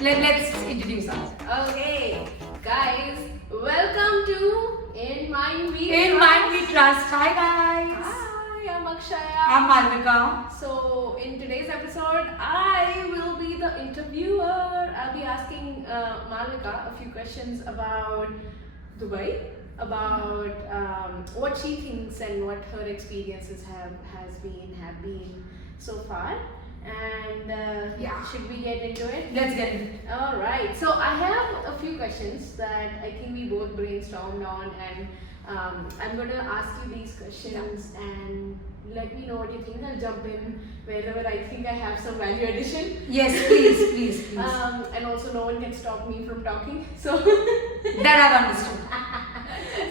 Let's introduce us. Okay, guys, welcome to In Mind We In Mind We Trust. Hi guys. Hi, I'm Akshaya. I'm Malvika. So, in today's episode, I will be the interviewer. I'll be asking Malvika a few questions about Dubai, about what she thinks and what her experiences have been so far. And should we get into it? Let's get into it. All right. So I have a few questions that I think we both brainstormed on, and I'm going to ask you these questions and let me know what you think. I'll jump in wherever I think I have some value addition. Yes, please. And also, no one can stop me from talking. So That I've understood.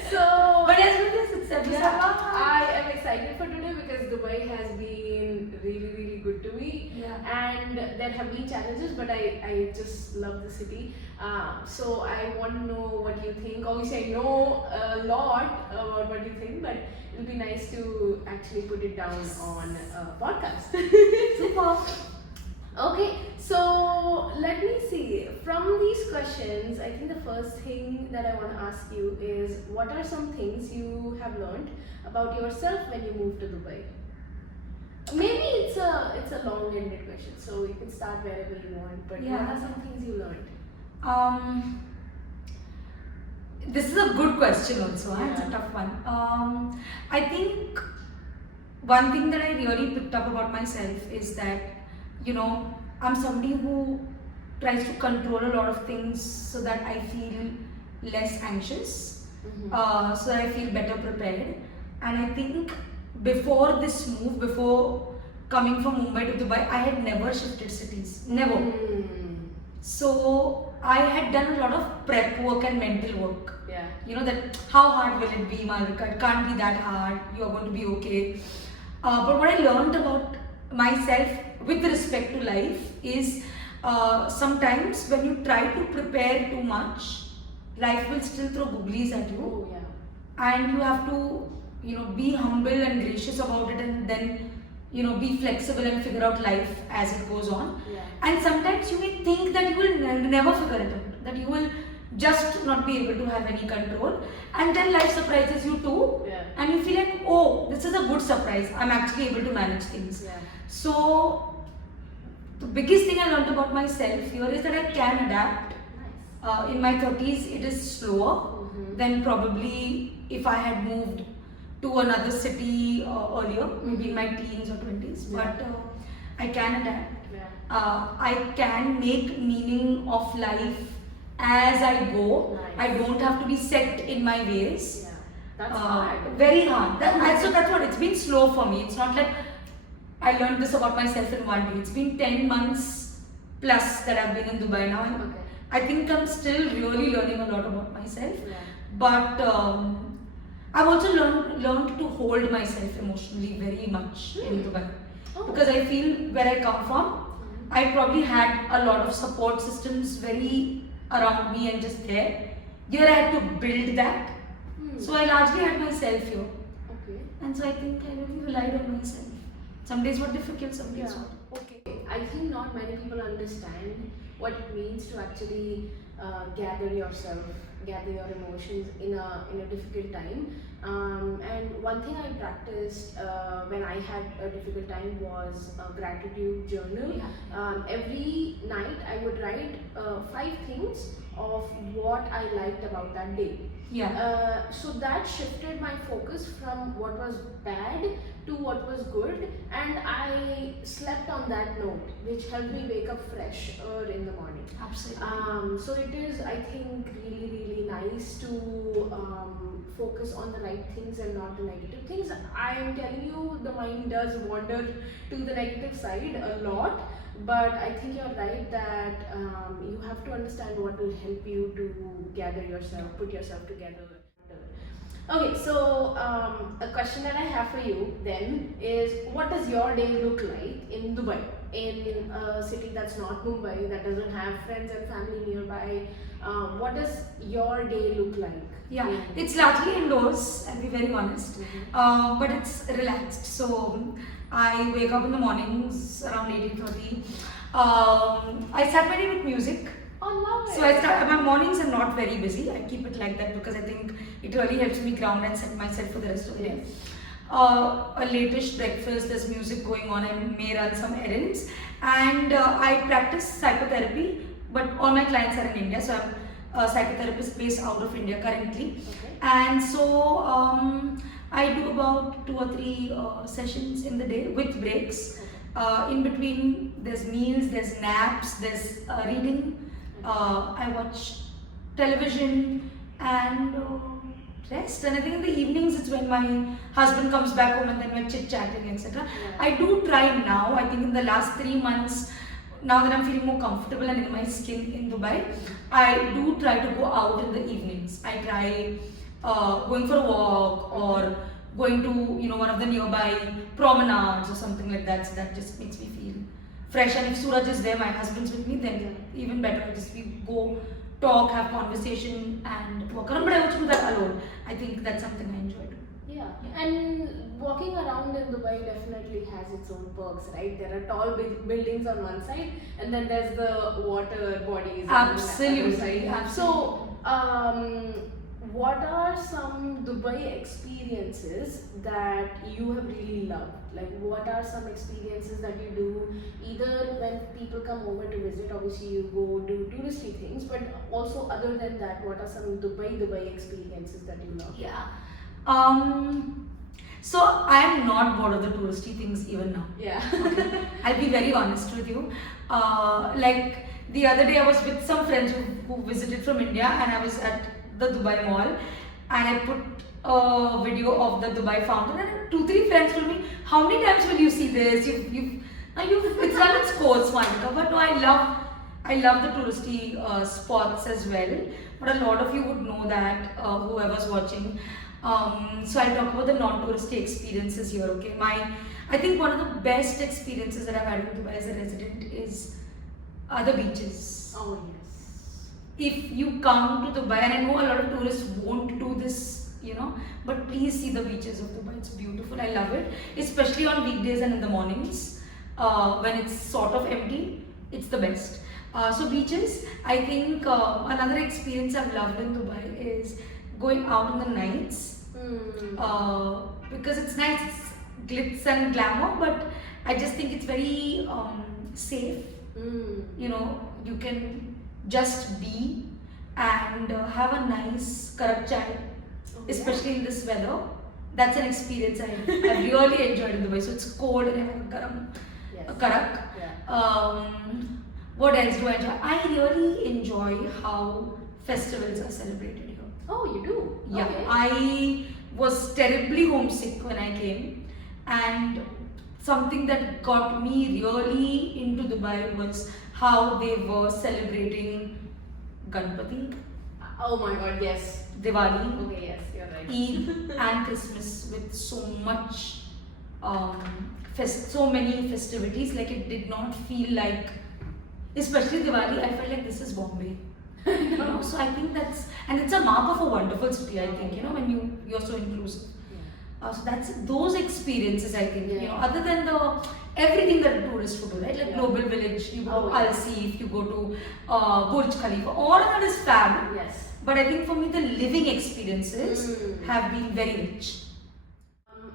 So, But as well as it's episode. I am excited for today because Dubai has been really good to me. And there have been challenges, but I just love the city. So I want to know what you think. Obviously, I know a lot about what you think, but it'll be nice to actually put it down on a podcast. Super. Okay, so let me see. From these questions, I think the first thing that I want to ask you is, what are some things you have learned about yourself when you moved to Dubai? Maybe it's a long-winded question, so you can start wherever you want. But what are some things you learned? This is a good question also. It's Yeah. a tough one. I think one thing that I really picked up about myself is that, I'm somebody who tries to control a lot of things so that I feel less anxious, so that I feel better prepared. And I think before this move, before coming from Mumbai to Dubai, I had never shifted cities. Never. So I had done a lot of prep work and mental work. Yeah. That how hard will it be, Malvika? It can't be that hard. You're going to be okay. But what I learned about myself with respect to life is sometimes when you try to prepare too much, life will still throw googlies at you. Oh, yeah. And you have to, be humble and gracious about it, and then, be flexible and figure out life as it goes on. Yeah. And sometimes you may think that you will never figure it out, that you will just not be able to have any control, and then life surprises you too. Yeah. And you feel like, oh, this is a good surprise, I'm actually able to manage things. Yeah. So the biggest thing I learned about myself here is that I can adapt. Nice. In my 30s, it is slower than probably if I had moved to another city earlier, maybe in my teens or 20s. Yeah. But I can adapt. Yeah. I can make meaning of life as I go. Nice. I don't have to be set in my ways. Yeah. That's hard. Very hard. So that's what, it's been slow for me. It's not like I learned this about myself in one day. It's been 10 months plus that I've been in Dubai now. Okay. I think I'm still really learning a lot about myself. Yeah. But I've also learned to hold myself emotionally very much in Dubai. Oh. Because I feel where I come from, I probably had a lot of support systems very around me and just there. Here I had to build that. So I largely had myself here. Okay. And so I think I really relied on myself. Some days were difficult, some days Yeah. were. Okay. I think not many people understand what it means to actually gather yourself, gather your emotions in a difficult time. And one thing I practiced when I had a difficult time was a gratitude journal. Every night I would write 5 things of what I liked about that day. So that shifted my focus from what was bad to what was good, and I slept on that note, which helped me wake up fresh in the morning. Absolutely. So it is, I think, really nice to focus on the right things and not the negative things. I am telling you, the mind does wander to the negative side a lot, but I think you're right that you have to understand what will help you to gather yourself, put yourself together. Okay, so a question that I have for you then is, what does your day look like in Dubai, in a city that's not Mumbai, that doesn't have friends and family nearby? What does your day look like? It's largely indoors, I'll be very honest, but it's relaxed. So I wake up in the mornings around 8:30. I start my day with music. Oh, love it. So I start, my mornings are not very busy. I keep it like that because I think it really helps me ground and set myself for the rest of the day. A latish breakfast, there's music going on, I may run some errands, and I practice psychotherapy, but all my clients are in India, so I'm a psychotherapist based out of India currently. Okay. And so I do about 2 or 3 sessions in the day with breaks. In between, there's meals, there's naps, there's reading. I watch television and rest. And I think in the evenings it's when my husband comes back home and then we're chit-chatting, etc. Yeah. I do try now. I think in the last 3 months, now that I'm feeling more comfortable and in my skin in Dubai, I do try to go out in the evenings. I try going for a walk or going to one of the nearby promenades or something like that. So that just makes me feel fresh. And if Suraj is there, my husband's with me, then even better. We go talk, have conversation, and walk around. But I also do that alone. I think that's something I enjoy doing. Yeah, and walking around in Dubai definitely has its own perks, right? There are tall buildings on one side, and then there's the water bodies Absolutely, on the other side. absolutely. So, what are some Dubai experiences that you have really loved? Like, what are some experiences that you do either when people come over to visit? Obviously, you go do touristy things, but also other than that, what are some Dubai experiences that you love? Yeah. So I am not bored of the touristy things even now. Yeah. Okay. I'll be very honest with you. Like the other day, I was with some friends who visited from India, and I was at the Dubai Mall, and I put a video of the Dubai fountain, and 2-3 friends told me, "How many times will you see this? It's run its course, malvika." But no, I love the touristy spots as well. But a lot of you would know that whoever's watching. So I'll talk about the non-touristy experiences here. Okay, I think one of the best experiences that I've had in Dubai as a resident is the beaches. Oh yes. If you come to Dubai, and I know a lot of tourists won't do this, but please see the beaches of Dubai. It's beautiful. I love it, especially on weekdays and in the mornings when it's sort of empty. It's the best. So beaches. I think another experience I've loved in Dubai is going out in the nights. Because it's nice, it's glitz and glamour, but I just think it's very safe. You can just be and have a nice karak chai, especially in this weather. That's an experience I really enjoyed in Dubai. So it's cold and I have a karak. Yeah. What else do I enjoy? I really enjoy how festivals are celebrated here. Oh, you do? Yeah, Okay. I was terribly homesick when I came, and something that got me really into Dubai was how they were celebrating Ganpati, Oh my god, yes. Diwali, Okay, yes, you're right. Eid, and Christmas with so much, so many festivities. Like it did not feel like, especially Diwali, I felt like this is Bombay. So I think and it's a mark of a wonderful city. I think when you're so inclusive. So that's those experiences. I think other than everything that a tourist would do, right? Like Global Village, you go to Al Seef, you go to Burj Khalifa. All of that is fab. Yes. But I think for me, the living experiences have been very rich.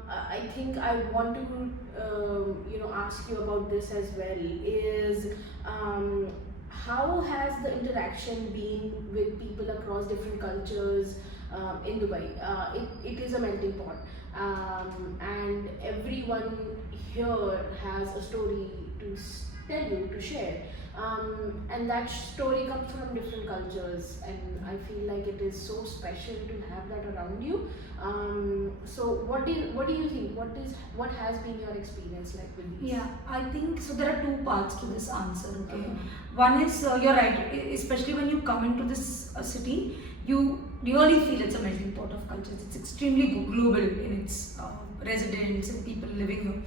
I think I want to, ask you about this as well. Is how has the interaction been with people across different cultures in Dubai? It is a melting pot, and everyone here has a story to tell you, to share. And that story comes from different cultures, and I feel like it is so special to have that around you. So what do you think? What has been your experience like with these? Yeah, I think so. There are 2 parts to this answer. Okay, one is you're right. Especially when you come into this city, you really feel it's a melting pot of cultures. It's extremely global in its residents and people living here.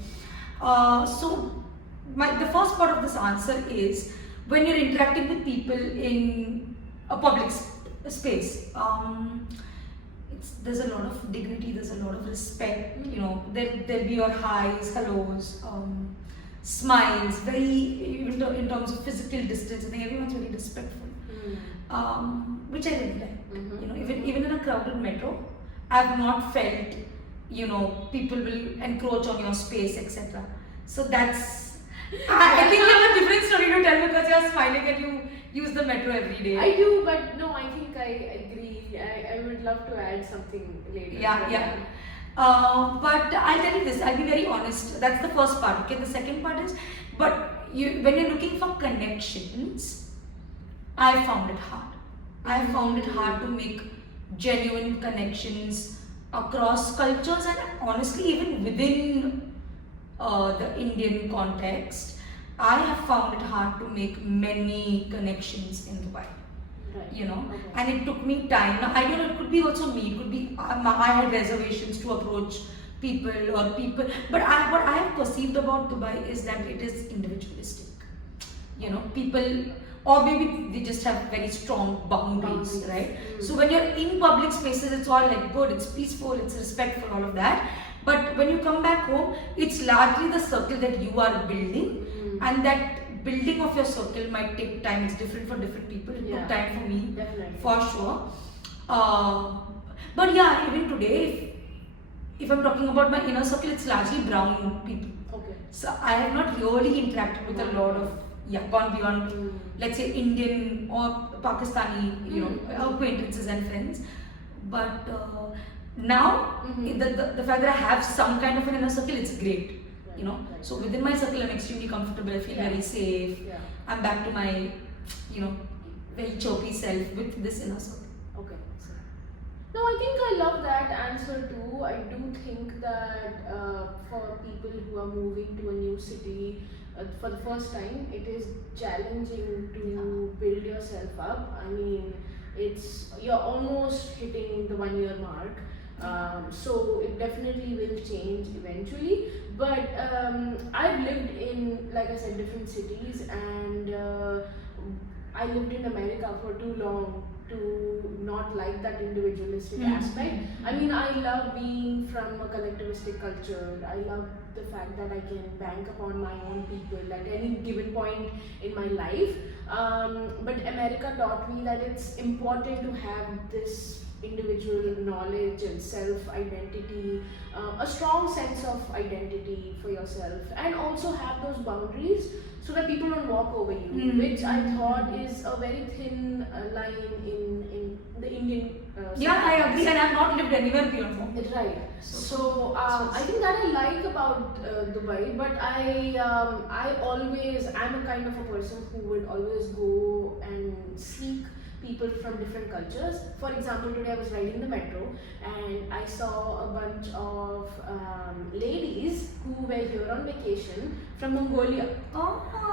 So the first part of this answer is when you're interacting with people in a public space. There's a lot of dignity, there's a lot of respect. There'll be your highs, hellos, smiles, very in terms of physical distance. I think everyone's very respectful. which I really like. Mhm. You know, even in a crowded metro, I've not felt, you know, people will encroach on your space, etc. So that's, I think you have a different story to tell because you're smiling and you use the metro every day. I do, but no, I think I agree. I would love to add something later. Yeah. But I'll tell you this, I'll be very honest. That's the first part. Okay, the second part is, but when you're looking for connections, I found it hard. I found it hard to make genuine connections across cultures and honestly, even within the Indian context, I have found it hard to make many connections in Dubai. Right. You know, Okay. and it took me time. Now, I don't know, it could be also me, it could be I had reservations to approach people, but what I have perceived about Dubai is that it is individualistic. You know, people, or maybe they just have very strong boundaries, right? So when you're in public spaces, it's all like good, it's peaceful, it's respectful, all of that. But when you come back home, it's largely the circle that you are building, and that building of your circle might take time. It's different for different people. It took time for me, Definitely. for sure. But yeah, even today, if I'm talking about my inner circle, it's largely brown people. Okay. So I have not really interacted with a lot of, gone beyond, let's say, Indian or Pakistani, you know, acquaintances and friends. But now, the fact that I have some kind of an inner circle, it's great. You know, so within my circle, I'm extremely comfortable. I feel very safe. Yeah. I'm back to my, you know, very chirpy self with this inner circle. Okay. No, I think I love that answer too. I do think that for people who are moving to a new city for the first time, it is challenging to build yourself up. I mean, you're almost hitting the 1 year mark. So it definitely will change eventually, but I've lived in, like I said, different cities, and I lived in America for too long to not like that individualistic aspect. I mean, I love being from a collectivistic culture. I love the fact that I can bank upon my own people at any given point in my life. But America taught me that it's important to have this individual knowledge and self-identity, a strong sense of identity for yourself, and also have those boundaries so that people don't walk over you, which I thought is a very thin line in the Indian I agree, and I've not lived anywhere beyond home. Right. So I think that I like about Dubai, but I'm a kind of a person who would always go and seek people from different cultures. For example, today I was riding the metro and I saw a bunch of ladies who were here on vacation from Mongolia.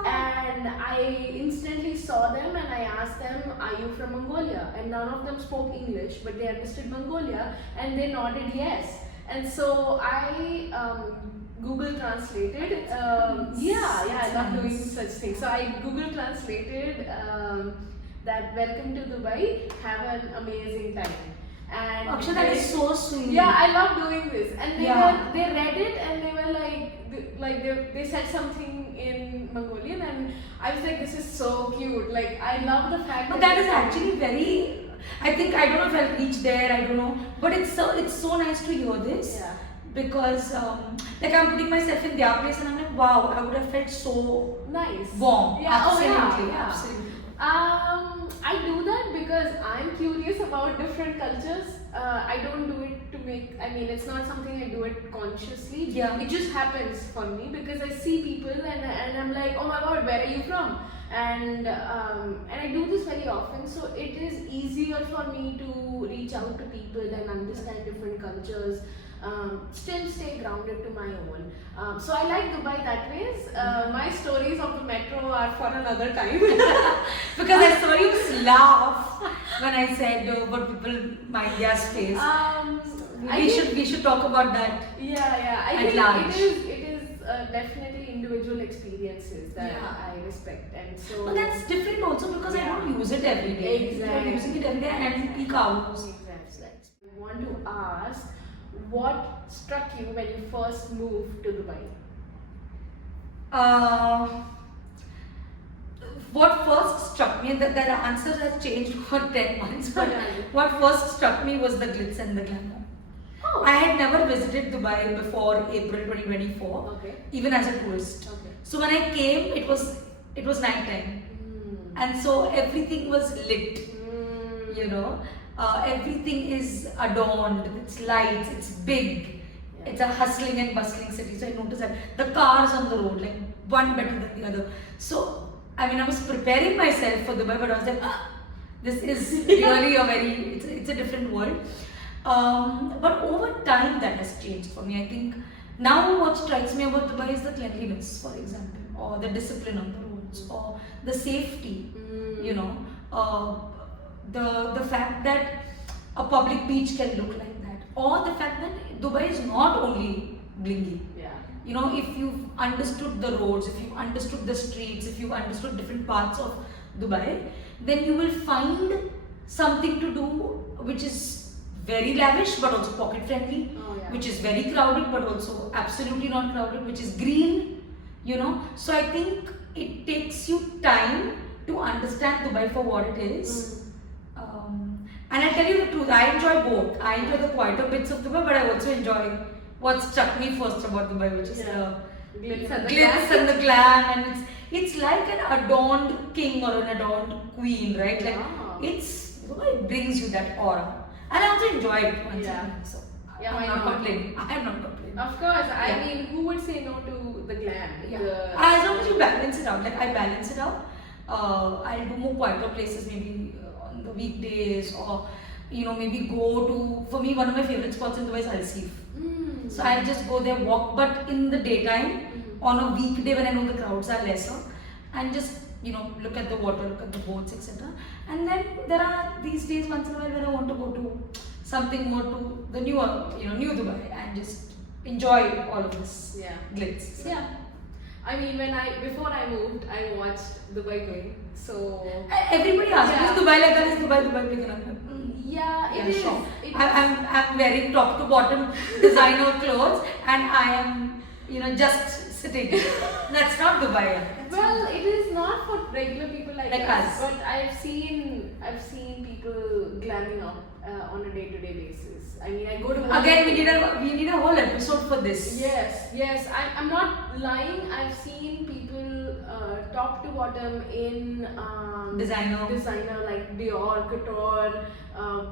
And I instantly saw them and I asked them, "Are you from Mongolia?" And none of them spoke English, but they understood Mongolia and they nodded yes. And so I Google translated. I love doing such things. So I Google translated that "Welcome to Dubai, have an amazing time." And Akshaya, that is so sweet. Yeah, I love doing this. And they read it and they were like they said something in Mongolian, and I was like, this is so cute. Like, I love the fact But that is actually very, I think, I don't know if I'll reach there, I don't know, but it's so nice to hear this. Yeah. Because like I'm putting myself in their place and I'm like, wow, I would have felt so nice. warm. Yeah. Absolutely. Yeah. Absolutely. I do that because I'm curious about different cultures. I don't do it to make, I mean, it's not something I do it consciously. Yeah. It just happens for me because I see people and I'm like, oh my god, where are you from? And I do this very often, so it is easier for me to reach out to people and understand different cultures. Still stay grounded to my own. So I like Dubai that way. My stories of the metro are for another time. Because I saw you laugh when I said what people mind their space. We should talk about that. Yeah. I think it is definitely individual experiences that I respect, and so. But that's different also because I don't use it every day. Exactly. I'm using it every day and peak hours. Exactly. I want to ask, what struck you when you first moved to Dubai? what first struck me, and that answer has changed for 10 months, but what first struck me was the glitz and the glamour. Oh. I had never visited Dubai before April 2024, Okay. even as a tourist. Okay. So when I came, it was night time, and so everything was lit. You know, everything is adorned. It's lights. It's big. It's a hustling and bustling city. So I noticed that the cars on the road, like one better than the other. So I mean, I was preparing myself for Dubai, but I was like, this is really it's a different world. But over time, that has changed for me. I think now what strikes me about Dubai is the cleanliness, for example, or the discipline on the roads, or the safety. You know, the fact that a public beach can look like that, or the fact that Dubai is not only blingy. Yeah. You know, if you've understood the roads, if you've understood the streets, if you've understood different parts of Dubai, then you will find something to do which is very lavish but also pocket friendly, which is very crowded but also absolutely not crowded, which is green, you know. So I think it takes you time to understand Dubai for what it is. And I'll tell you the truth, I enjoy both. I enjoy the quieter bits of Dubai, but I also enjoy what struck me first about Dubai, which is the glitz and the glam, and it's like an adorned king or an adorned queen, right? Like Dubai brings you that aura, and I also enjoy it once again. So I'm not complaining. I am not complaining. Of course, I mean, who would say no to the glam? As long as you balance it out, like I balance it out. I'll do more quieter places maybe on the weekdays, or you know, maybe go to, for me, one of my favorite spots in Dubai is Al Seef. So I'll just go there, walk, but in the daytime, on a weekday when I know the crowds are lesser, and just, you know, look at the water, look at the boats, etc. And then there are these days once in a while when I want to go to something more to the newer, you know, new Dubai, and just enjoy all of this glitz. Yeah. I mean, before I moved, I watched Dubai Going. So everybody asks me, is Dubai like that? Is Dubai big enough? Yeah, it is. Sure. I'm wearing top to bottom designer clothes, and I am, you know, just sitting. That's not Dubai. Well, it is not for regular people like us. But I've seen people glamming up on a day-to-day basis. I mean, I go to again. We need a whole episode for this. Yes. I'm not lying. I've seen people top to bottom in designer like Dior, Couture,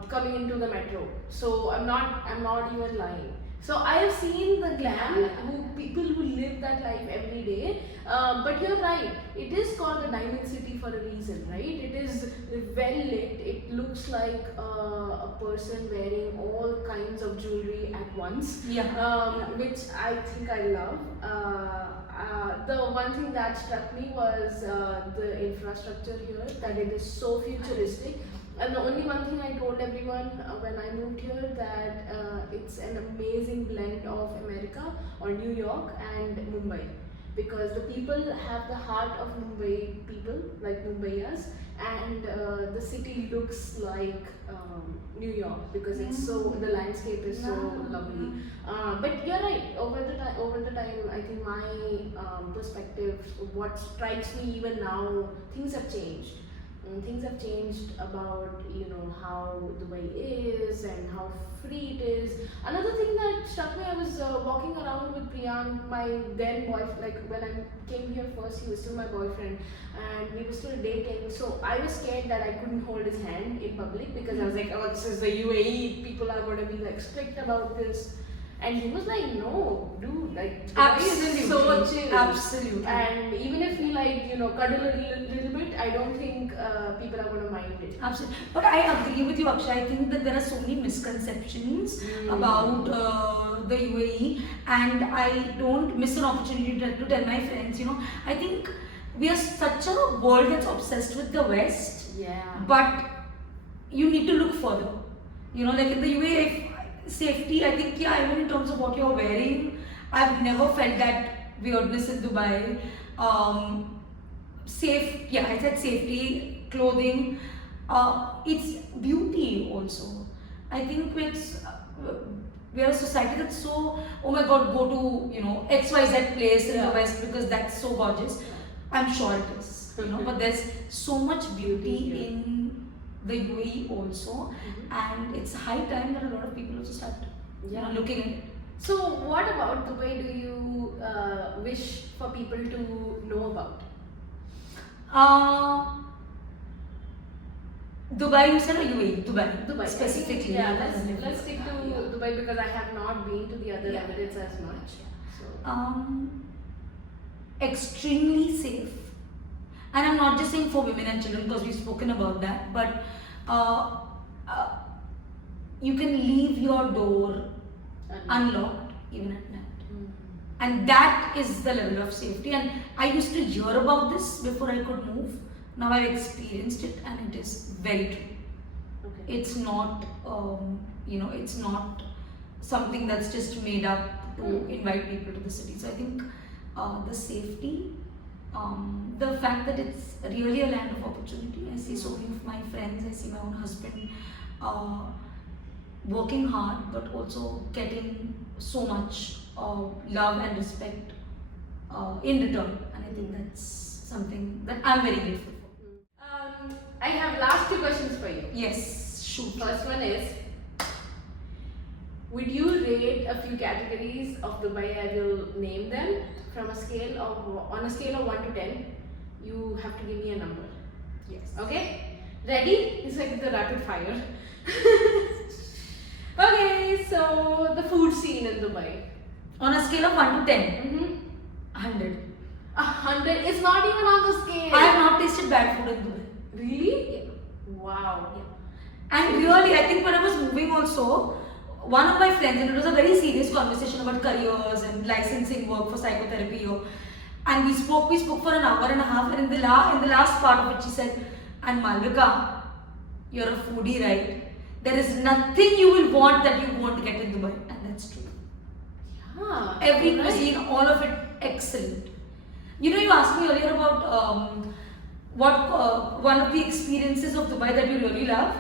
coming into the metro. So I'm not even lying. So I have seen the glam, people who live that life every day. But you're right, it is called the Diamond City for a reason, right? It is well lit. It looks like a person wearing all kinds of jewelry at once, which I think I love. The one thing that struck me was the infrastructure here, that it is so futuristic. And the only one thing I told everyone when I moved here, that it's an amazing blend of America or New York and Mumbai, because the people have the heart of Mumbai people, like Mumbaias, and the city looks like New York because it's the landscape is so lovely. But you're right, over the time, I think my perspective, what strikes me even now, things have changed. Things have changed about, you know, how Dubai is and how free it is. Another thing that struck me, I was walking around with Priyank, my then boyfriend. Like when I came here first, he was still my boyfriend, and we were still dating. So I was scared that I couldn't hold his hand in public because I was like, oh, this is the UAE. People are going to be like strict about this. And he was like, no, dude, like, absolutely, so chill. Absolutely. And even if we like, you know, cuddle a little bit, I don't think people are going to mind it. Absolutely. But I agree with you, Akshaya. I think that there are so many misconceptions about the UAE, and I don't miss an opportunity to tell my friends, you know, I think we are such a world that's obsessed with the West. Yeah. But you need to look further. You know, like in the UAE, safety, I think, even in terms of what you're wearing, I've never felt that weirdness in Dubai. I said safety, clothing, it's beauty also. I think we are a society that's so, oh my god, go to, you know, XYZ place in the West because that's so gorgeous. I'm sure it is. but there's so much beauty in the UAE also, and it's high time that a lot of people also start looking at it. So what about Dubai do you wish for people to know about? Dubai, you said, or UAE? Dubai specifically. Yeah, let's stick to Dubai because I have not been to the other Emirates as much. So. Extremely safe, and I'm not just saying for women and children because we've spoken about that, but you can leave your door unlocked even at night, and that is the level of safety. And I used to hear about this before I could move. Now I've experienced it, and it is very true. Okay. It's not it's not something that's just made up to invite people to the city. So I think the safety, the fact that it's really a land of opportunity. I see so many of my friends, I see my own husband working hard, but also getting so much love and respect in return, and I think that's something that I'm very grateful for. I have last 2 questions for you. Yes, shoot. First one is, would you rate a few categories of Dubai? I will name them on a scale of 1 to 10. You have to give me a number. Yes. Okay? Ready? It's like the rapid fire. Okay, so the food scene in Dubai. On a scale of 1 to 10, 100. 100 is not even on the scale. I have not tasted bad food in Dubai. Really? Yeah. Wow. Yeah. And really, I think when I was moving also, one of my friends, and it was a very serious conversation about careers and licensing work for psychotherapy, and we spoke for an hour and a half, and in the last part of it she said, and Malvika, you're a foodie, right? There is nothing you will want that you won't get in Dubai, and that's true. Yeah. Every cuisine, all of it excellent. You asked me earlier about what one of the experiences of Dubai that you really love.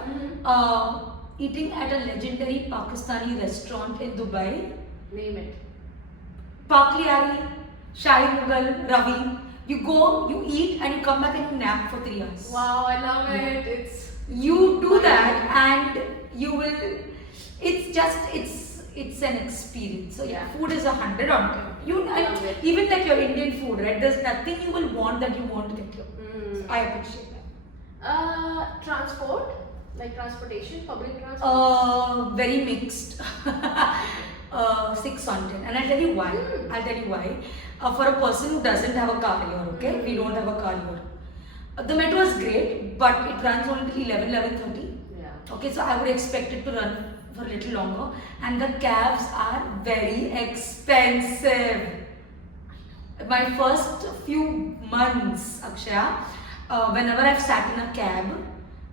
Eating at a legendary Pakistani restaurant in Dubai. Name it. Pakliari, Shahi Mughal, Ravi. You go, you eat, and you come back and you nap for 3 hours. Wow, I love it. You do that, and you will. It's an experience. So yeah, food is 100 on 10. Even like your Indian food, right? There's nothing you will want that you won't get here. So I appreciate that. Transport, like transportation, public transport. Very mixed. 6 on 10, and I'll tell you why. For a person who doesn't have a car here, okay, we don't have a car here. The metro is great, but it runs only 11:30. Yeah. Okay, so I would expect it to run for a little longer, and the cabs are very expensive. My first few months, Akshaya, whenever I've sat in a cab,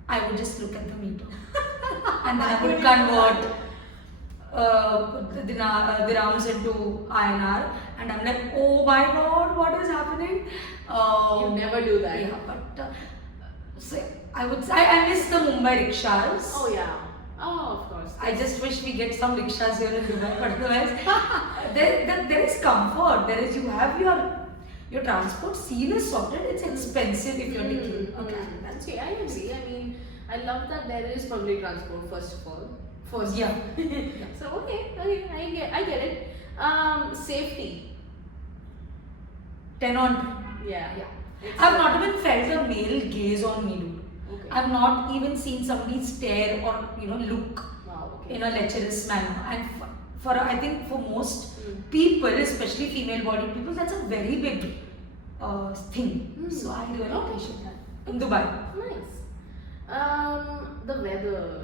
I would just look at the meter, and then I would convert the dirhams into INR, and I'm like, oh my god, what is happening? You never do that. Yeah, but so I miss the Mumbai rickshaws. Oh yeah. Oh, of course. I just wish we get some rickshaws here in Dubai, but otherwise, there is comfort. You have your transport scene is sorted. It's expensive if you're taking a cab. Okay, I agree. I mean, I love that there is public transport first of all. Yeah. So okay, I get it. Safety. 10 on 10. Yeah. I've not even felt a male gaze on me, dude. Okay. I've not even seen somebody stare or look in a lecherous manner. And for I think for most people, especially female-bodied people, that's a very big thing. So I really appreciate that in Dubai. Nice. The weather.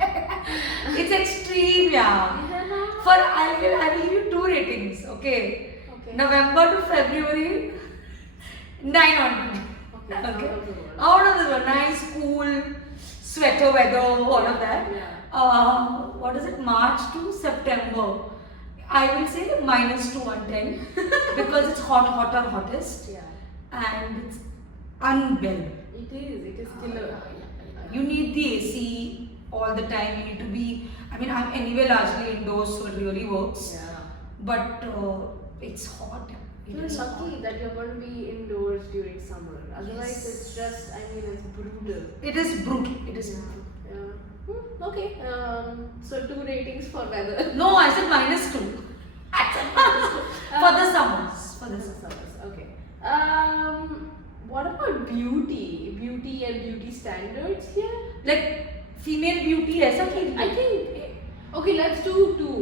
It's extreme, yeah. I will give you 2 ratings. Okay. November to February, 9 on 10. Okay. Out of the world. Nice, cool, sweater weather, all of that. What is it? March to September. I will say -2 on 10 because it's hottest. Yeah. And it's unbearable. It is killer. You need the AC all the time. You need to be. I'm anyway largely indoors, so it really works. Yeah. But it's hot. You're is lucky hot. that you're going to be indoors during summer. Otherwise, Yes. it's just, I mean, it's brutal. It is brutal. It is Yeah. brutal. Yeah. Okay. So 2 ratings for weather. No, I said -2. I said -2 for the summers. For the summers. summers. Okay. What about beauty? Beauty and beauty standards here? Like female beauty, ऐसा कि I think. Okay, let's do 2.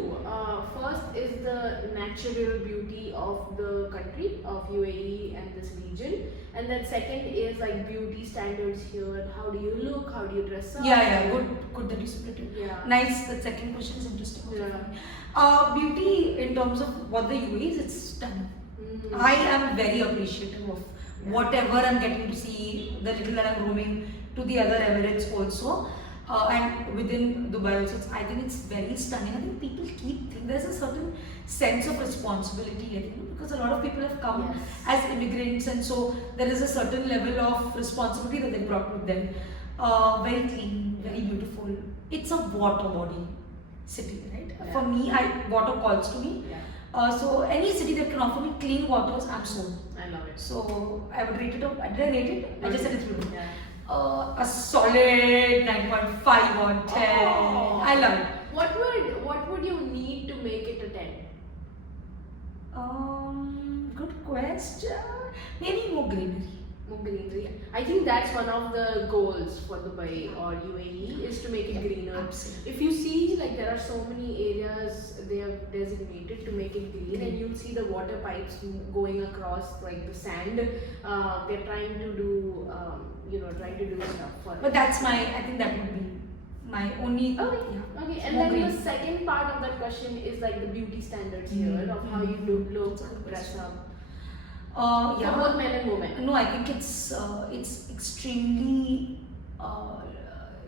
First is the natural beauty of the country of UAE and this region, and then second is like beauty standards here. How do you look? How do you dress up? yeah, good that you split it. Yeah. Nice. The second question is interesting. Yeah. Beauty in terms of what the UAE is, it's stunning. Mm. I am very appreciative of whatever I'm getting to see, the little that I'm roaming to the other Emirates also. And within Dubai also, I think it's very stunning. I think people there's a certain sense of responsibility, I think, because a lot of people have come Yes. as immigrants, and so there is a certain level of responsibility that they brought with them. Very clean, very beautiful. It's a water body city, right? Yeah. For me, water calls to me. Yeah. So any city that can offer me clean waters, I'm sold. I love it. So I would rate it. Did I rate it? I just said it's beautiful. Yeah. A solid 9.5 on 10. Oh. I love it. What would you need to make it a 10? Good question. Maybe more greenery. More greenery. I think that's one of the goals for Dubai or UAE is to make it greener. Absolutely. If you see, like there are so many areas they have designated to make it green, and you'll see the water pipes going across like the sand. They're trying to do, trying to do stuff for it. But that's I think that would be my only. Okay. Yeah. Okay, and More then green. the second part of that question is like the beauty standards here Mm. of how you look, dress up. Yeah. For both men and women. No, I think it's extremely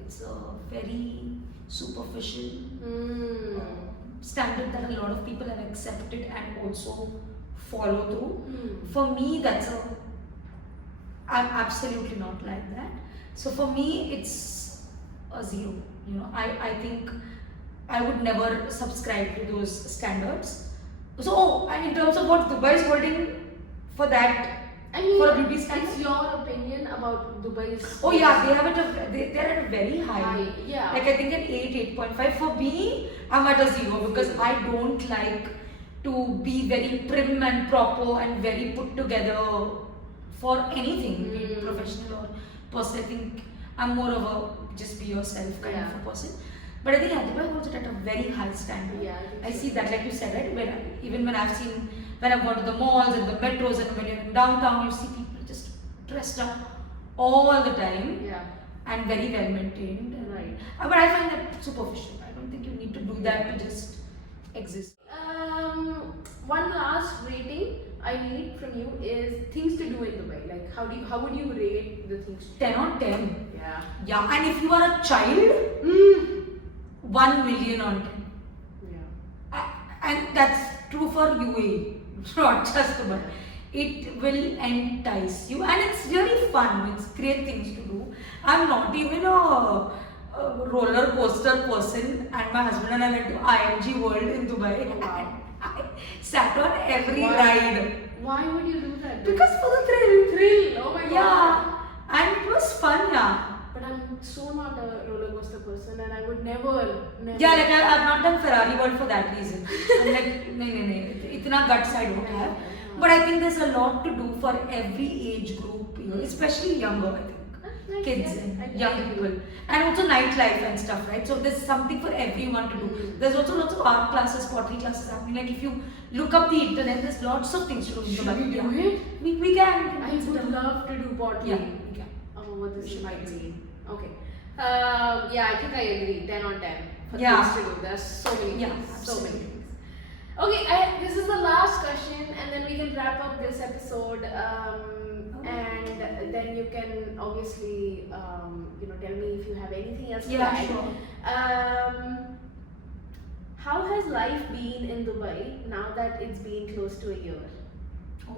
it's a very superficial Mm. standard that a lot of people have accepted and also follow through. Mm. For me, I'm absolutely not like that. So for me, it's a 0. I think I would never subscribe to those standards. So, and in terms of what Dubai is holding for that, I mean, for a beauty standard. it's your opinion about Dubai's. Oh yeah, they have it. They're at a very high. High, yeah. Like I think an 8.5. For me, I'm at a 0 because I don't like to be very prim and proper and very put together for anything, be it Mm. professional or personal. I think I'm more of a just be yourself kind of Yeah. a person. But I think Dubai holds it at a very high standard. Yeah, I so. see that, like you said, right? When I've gone to the malls and the metros and when you're in downtown, you see people just dressed up all the time Yeah. and very well maintained. Right. But I find that superficial. I don't think you need to do that to just exist. One last rating I need from you is things to do in Dubai. Like how would you rate the things? 10 on 10. Yeah. Yeah, and if you are a child, Mm. 1 million on 10. Yeah. And that's true for UAE, not just Dubai. It will entice you, and it's really fun. It's great things to do. I'm not even a roller coaster person, and my husband and I went to IMG World in Dubai. Wow. I sat on every Why? ride Why would you do that? because for the thrill. Thrill. Oh my god. Yeah, and it was fun. Yeah. But I'm so not a roller coaster person, and I would never. Yeah, like I've not done Ferrari World for that reason. I'm like, no. Itna guts I don't have. But I think there's a lot to do for every age group, especially younger, I think. Nice, Kids yeah. and I young agree. people. And also nightlife and stuff, right? So there's something for everyone to do. Mm. There's also lots of art classes, pottery classes happening. Like if you look up the internet, there's lots of things to do in Should Dubai. we do Yeah. it? We can. I would love to do pottery. Yeah, we can. Oh, what this We should might do be. Okay. Yeah, I think I agree. 10 on 10. For Yeah. things to do. There's so many Yeah, things. So many absolutely. things. Okay, this is the last question, and then we can wrap up this episode. And then you can obviously, tell me if you have anything else to Yeah, add. sure. How has life been in Dubai now that it's been close to a year?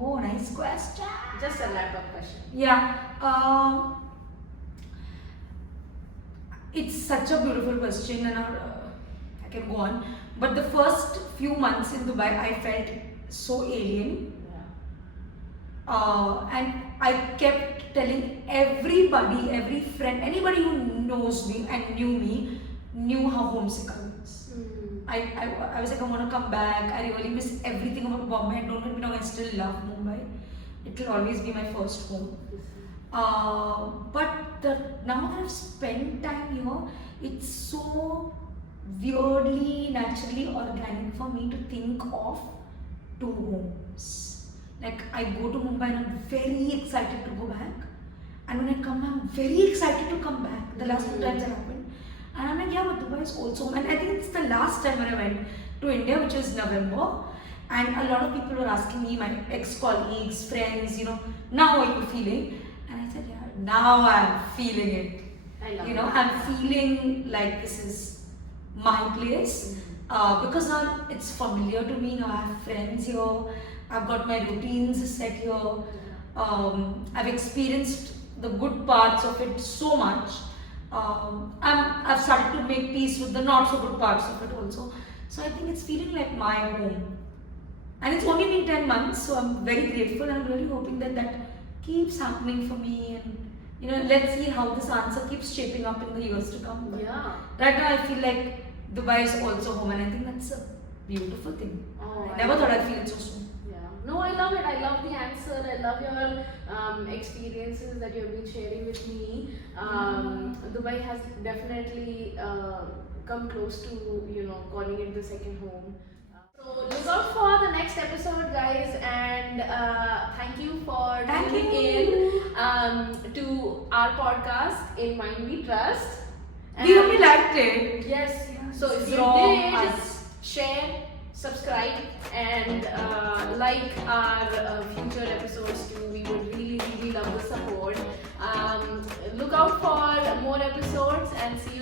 Oh, nice question. Just a wrap-up question. Yeah. It's such a beautiful question, and I can go on. But the first few months in Dubai, I felt so alien. Yeah. And I kept telling everybody, every friend, anybody who knows me and knew me, knew how homesick I was. I was like, I want to come back. I really miss everything about Bombay. Don't get me wrong, I still love Mumbai. It will always be my first home. But now that I've spent time here, it's so weirdly, naturally organic for me to think of two homes. Like I go to Mumbai and I'm very excited to go back. And when I come, I'm very excited to come back. The last two times it happened. And I'm like, yeah, but Dubai is also home. And I think it's the last time when I went to India, which was November. And a lot of people were asking me, my ex-colleagues, friends, now how are you feeling? And I said, yeah, now I'm feeling it. I love it. I'm feeling like this is my place. Because now it's familiar to me. Now I have friends here. I've got my routines set here. I've experienced the good parts of it so much. I've started to make peace with the not so good parts of it also. So I think it's feeling like my home. And it's only been 10 months, so I'm very grateful and I'm really hoping that keeps happening for me. And let's see how this answer keeps shaping up in the years to come. But Yeah. right now I feel like Dubai is also home, and I think that's a beautiful thing. Oh, I never thought I'd feel it so soon. Yeah. No, I love it. I love the answer. I love your experiences that you've been sharing with me. Dubai has definitely come close to calling it the second home. So look out for the next episode, guys, and thank you for tuning in to our podcast in Mind We Trust. We hope you liked it. Yes. So if you From did, us. share, subscribe, and like our future episodes too. We would really, really love the support. Look out for more episodes and see you